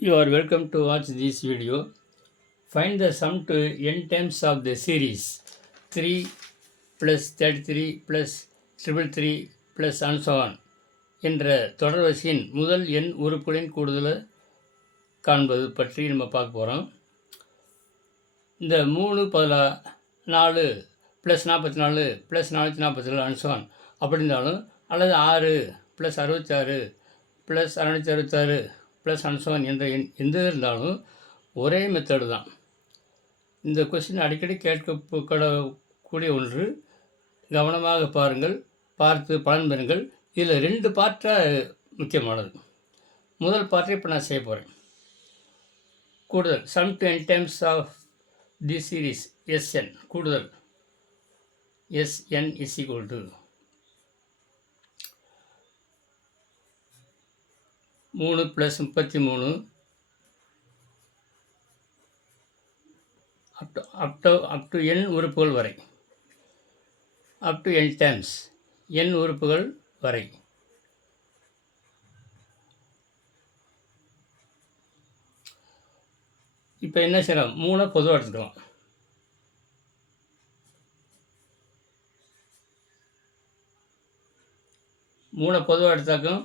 You are welcome to watch this video. Find the sum to n times of the series 3 plus 33 plus 333 plus and so on என்ற தொடர்வரிசையின் முதல் எண் உறுப்புகளின் கூடுதலை காண்பது பற்றி நம்ம பார்க்க போகிறோம். இந்த 3 பதிலாக 4 plus 44 plus 447 and so on அப்படி இருந்தாலும், அல்லது 6 plus 66 plus 666 plus and so on என்ற எண் எந்த இருந்தாலும் ஒரே மெத்தடு தான். இந்த கொஸ்டின் அடிக்கடி கேட்கக்கூடிய ஒன்று. கவனமாக பாருங்கள், பார்த்து பலன் பெறுங்கள். இதில் 2 பார்ட்டாக முக்கியமானது. முதல் பார்ட்டை இப்போ நான் செய்ய போகிறேன். கூடுதல் sum to n times of the series Sn. கூடுதல் Sn is equal to 3 + 33 up to n உறுப்புகள் வரை, up to n times n உறுப்புகள் வரை. இப்போ என்ன செய்யலாம்? 3 பொதுவாக எடுத்துக்கலாம். 3 பொதுவாக எடுத்தாக்கும்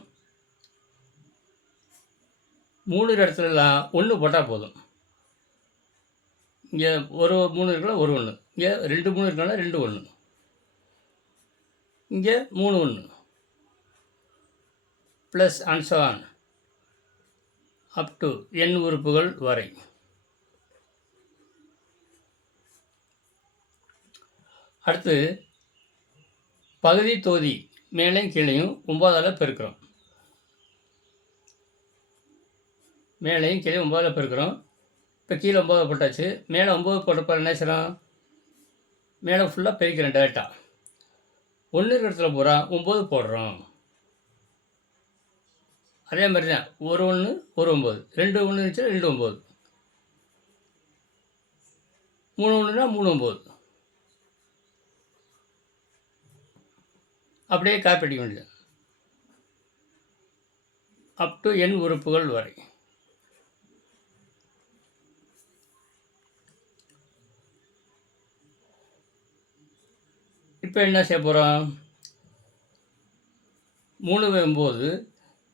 3 இடத்துலலாம் 1 போட்டால் போதும். இங்கே ஒரு 3 இருக்கலாம், ஒரு 1. இங்கே 2 3 இருக்கலாம், 2 1. இங்கே 3 1 plus and so on up to n உறுப்புகள் வரை. அடுத்து பகுதி தொகுதி மேலேயும் கீழேயும் 9ஆல் பெருக்கிறோம். மேலேயும் கீழே 9ஆல் பெருக்கிறோம். இப்போ கீழே 9 போட்டாச்சு. மேலே 9 போட்டப்போ என்ன செய்யலாம்? மேலே ஃபுல்லாக பெருக்கிறேன் டேரெக்டாக. 1 இருக்கிற இடத்துல பூரா 9 போடுறோம். அதே மாதிரி தான் ஒரு 1 ஒரு 9, 2 1 இருந்துச்சு 2 9, 3 1னா 3 9. அப்படியே காப்பி அடிக்க வேண்டியது அப் டு n உறுப்புகள் வரை. இப்போ என்ன செய்ய போகிறோம்? 3 × 9,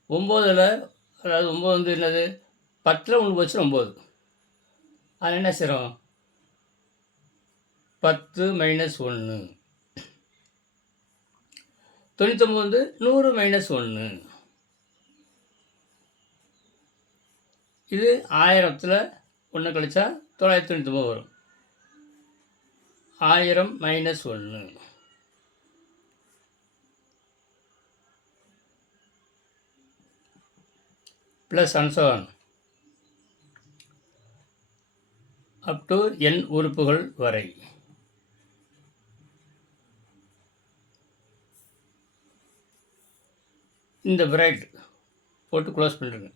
9ல் அதாவது 9 வந்து என்னது? 10ல் 1 போச்சு 9. அது என்ன செய்கிறோம்? 10 - 1. 99 வந்து 100 - 1. இது 1000ல் 1 கழிச்சா 999 வரும். 1000 - 1 plus and so on up to n உறுப்புகள் வரை. இந்த பிரைட் போட்டு க்ளோஸ் பண்ணிடுங்க.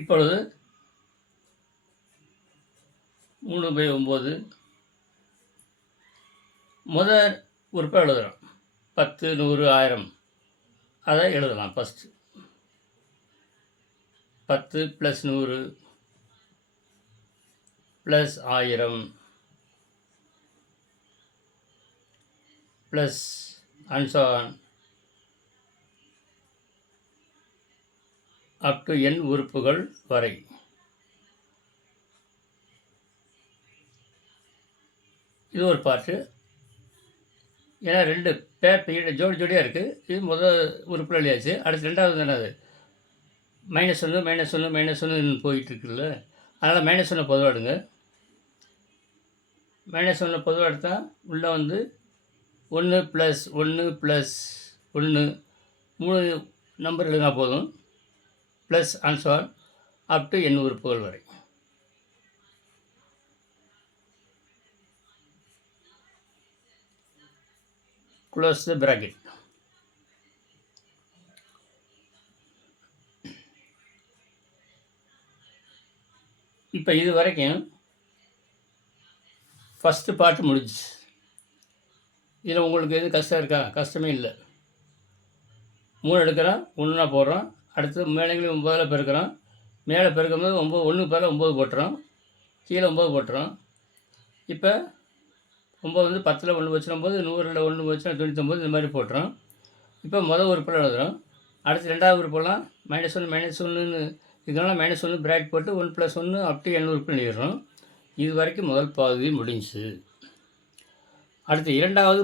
இப்பொழுது 3/9 முதல் உறுப்பை எழுதுகிறோம். 10 100 1000 அதை எழுதலாம். First 10 + 100 plus 1000 plus and so on up to n உறுப்புகள் வரை. இது ஒரு பார்ட்டு. ஏன்னா 2 ஜோடி ஜோடியாக இருக்குது. இது முதல் உறுப்பில் எழுதியாச்சு. அடுத்து 2வது என்னது? -1 -1 -1 போயிட்டுருக்குல்ல, அதனால் -1 பொதுவாக எடுங்க. -1 பொதுவாக எடுத்தால் உள்ளே வந்து 1 + 1 + 1 3 நம்பர் எழுதினா போதும். Plus and so on up to n உறுப்புகள் வரை. Close the bracket. இப்போ இது வரைக்கும் ஃபஸ்ட்டு பார்ட் முடிஞ்சிச்சு. இதில் உங்களுக்கு எதுவும் கஷ்டம் இருக்கா? கஷ்டமே இல்லை. 3 எடுக்கிறோம், 1 போடுறோம். அடுத்து மேலேயும் 9 பெருக்கிறோம். மேலே பெருக்கும்போது 9 1க்கு பதிலாக 9 போட்டுறோம். கீழே 9 போட்டுறோம். இப்போ 9 வந்து 10ல் 1 வச்சுனா 9, 100ல் 1 வச்சுனா 99, இந்த மாதிரி போட்டுறோம். இப்போ மொதல் உறுப்பில் எழுதுகிறோம். அடுத்து 2வது உறுப்பெல்லாம் -1 இதனால் -1 பிராக்கெட் போட்டு 1 + 1 அப் டு n உறுப்பு எழுதிடுறோம். இது வரைக்கும் முதல் பகுதி முடிஞ்சுது. அடுத்து இரண்டாவது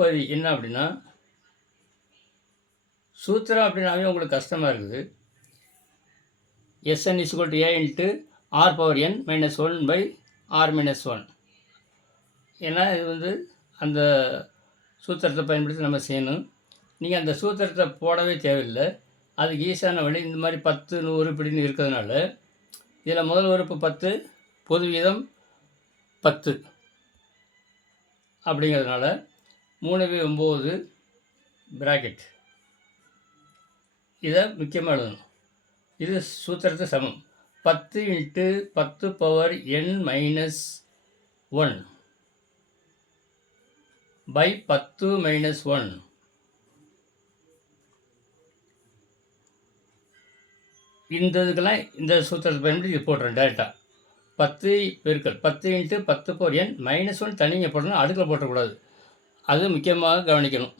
பகுதி என்ன அப்படின்னா, சூத்திரம் அப்படின்னாவே உங்களுக்கு கஷ்டமாக இருக்குது. Sn = a × r⁻n - 1/r-1. ஏன்னா இது வந்து அந்த சூத்திரத்தை பயன்படுத்தி நம்ம செய்யணும். நீங்கள் அந்த சூத்திரத்தை போடவே தேவையில்லை. அதுக்கு ஈஸியான வழி இந்த மாதிரி 10, 100 இப்படின்னு இருக்கிறதுனால இதில் முதல் உறுப்பு 10, பொது வீதம் 10 அப்படிங்கிறதுனால 3/9 பிராக்கெட் இதை முக்கியமாக எழுதணும். இது சூத்திரத்தை சமம் 10 × 10⁻n - 1 by 10 - 1. இந்த இதுக்கெல்லாம் இந்த சூத்திரத்தை பயன்படுத்தி இது போட்டுறேன் டேரெக்டாக. 10 × 10⁻n - 1 தனியாக போடணும், அடுக்கில் போட்டக்கூடாது. அது முக்கியமாக கவனிக்கணும்.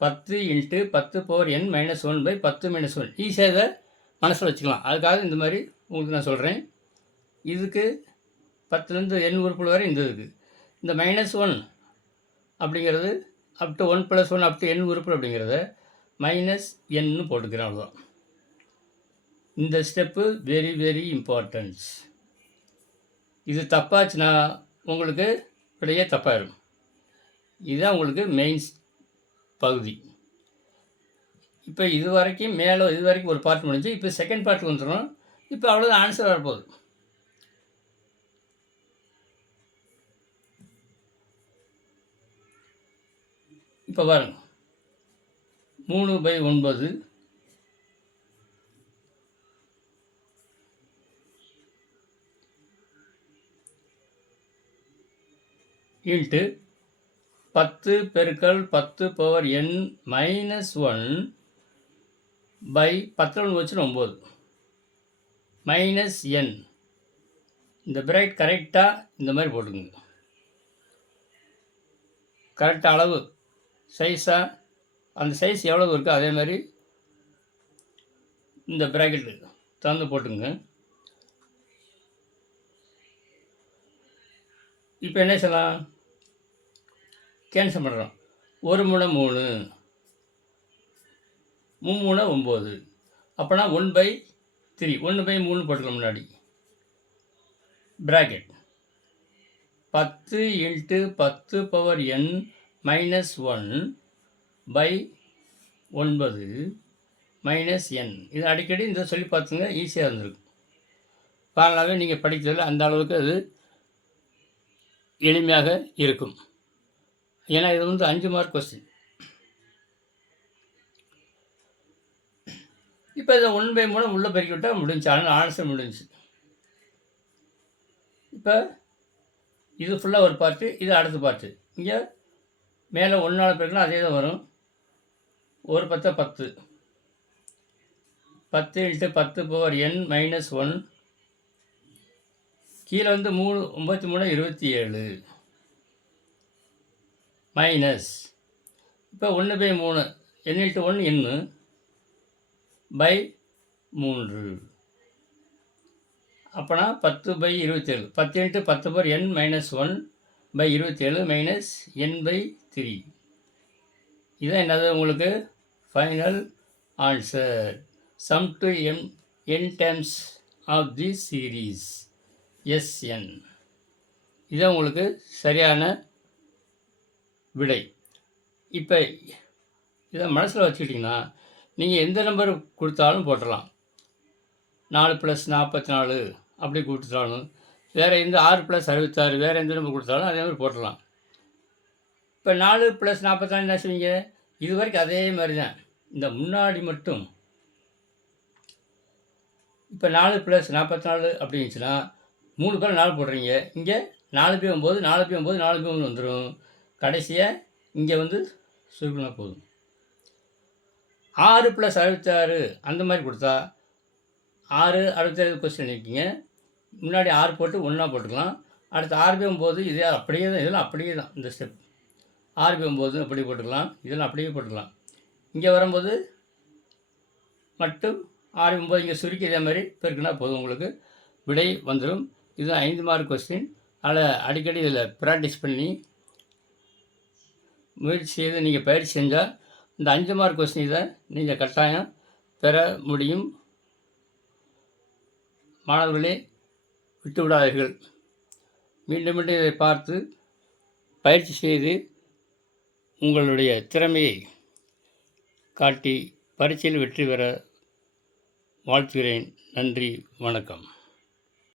10 × 10⁻n - 1 by 10 - 1 ஈஸியாக இதை மனசில் வச்சுக்கலாம். அதுக்காக இந்த மாதிரி உங்களுக்கு நான் சொல்கிறேன். இதுக்கு 10லேருந்து n உறுப்பு வரை இந்த இருக்குது. இந்த -1 அப்படிங்கிறது up to 1 + 1 up to n உறுப்பு அப்படிங்கிறத -nன்னு போட்டுக்கிறேன். அவ்வளோதான். இந்த ஸ்டெப்பு வெரி வெரி இம்பார்ட்டன்ஸ். இது தப்பாச்சுன்னா உங்களுக்கு விடையே தப்பாயிடும். இதுதான் உங்களுக்கு மெயின்ஸ் பகுதி. இப்போ இது வரைக்கும் ஒரு பார்ட் முடிஞ்சு. இப்போ செகண்ட் பார்ட் வந்துடும். இப்போ அவ்வளோதான், ஆன்சர் வரப்போகுது. இப்போ பாருங்க, 3/9 இன்ட்டு 10 × 10⁻n - 1 by 10ல் 1 வச்சுனா 9 -n. இந்த பிராக்கெட் கரெக்டாக இந்த மாதிரி போட்டுக்குங்க. கரெக்டாக அளவு சைஸாக அந்த சைஸ் எவ்வளோ இருக்கோ அதே மாதிரி இந்த பிராக்கெட்டு திறந்து போட்டுங்க. இப்போ என்ன செய்யலாம்? கேன்சல் பண்ணுறோம். 1 3 3, 3 9. அப்போனா 1/3 1/3 போட்டுக்கலாம். முன்னாடி பிராக்கெட் 10 × 10⁻n - 1 by 9 -n. இது அடிக்கடி இந்த சொல்லி பார்த்துங்க, ஈஸியாக இருந்திருக்கும். பாரலாகவே நீங்கள் படிக்கிறதில் அந்த அளவுக்கு அது எளிமையாக இருக்கும். ஏன்னா இது வந்து 5 மார்க் கொஸ்டின். இப்போ இதை 1/3 உள்ளே பெருக்கி விட்டால் முடிஞ்சு, ஆன்சர் முடிஞ்சு. இப்போ இது ஃபுல்லாக ஒரு பார்ட்டு, இது அடுத்த பார்ட்டு. இங்கே மேலே 1 பெருக்கினா அதே தான் வரும். 1 10 10 10 × 10⁻n - 1 கீழே வந்து 3 9 3 27 மைனஸ். இப்போ 1/3 n × 1 n by 3. அப்போனா 10/27 10 × 10⁻n - 1 by 27 minus n/3. இதுதான் என்னது உங்களுக்கு final answer. Sum to n terms of the series Sn. இதுதான் உங்களுக்கு சரியான விடை. இப்போ இதை மனசில் வச்சுக்கிட்டிங்கன்னா நீங்கள் எந்த நம்பர் கொடுத்தாலும் போட்டுடலாம். 4 + 44 அப்படி கொடுத்தாலும், வேறு எந்த 6 + 66 வேறு எந்த நம்பர் கொடுத்தாலும் அதே மாதிரி போட்டுடலாம். இப்போ 4 + 44 என்ன செய்வீங்க? இது வரைக்கும் அதே மாதிரி தான். இந்த முன்னாடி மட்டும் இப்போ 4 + 44 அப்படி இருந்துச்சுன்னா 3 பேர் 4 போடுறீங்க. இங்கே 4/9 4/9 4/9 வந்துடும். கடைசியாக இங்கே வந்து சுருக்கினா போதும். 6 + 66 அந்த மாதிரி கொடுத்தா 6 67 கொஸ்டின் நிற்கிங்க. முன்னாடி 6 போட்டு ஒன்றா போட்டுக்கலாம். அடுத்து 6/9 இதே அப்படியே தான், இதெல்லாம் அப்படியே தான். இந்த ஸ்டெப் 6/9 அப்படி போட்டுக்கலாம். இதெல்லாம் அப்படியே போட்டுக்கலாம். இங்கே வரும்போது மட்டும் 6/9 இங்கே சுருக்கி இதே மாதிரி பெருக்குனா போதும், உங்களுக்கு விடை வந்துடும். இது 5 மார்க் கொஸ்டின். அதில் அடிக்கடி இதில் ப்ராக்டிஸ் பண்ணி முயற்சி செய்து நீங்கள் பயிற்சி செஞ்சால் இந்த 5 மார்க் கொஸ்டின் இதை நீங்கள் கட்டாயம் பெற முடியும். மாணவர்களே, விட்டு விடாதீர்கள். மீண்டும் மீண்டும் இதை பார்த்து பயிற்சி செய்து உங்களுடைய திறமையை காட்டி பரீட்சையில் வெற்றி பெற வாழ்த்துகிறேன். நன்றி, வணக்கம்.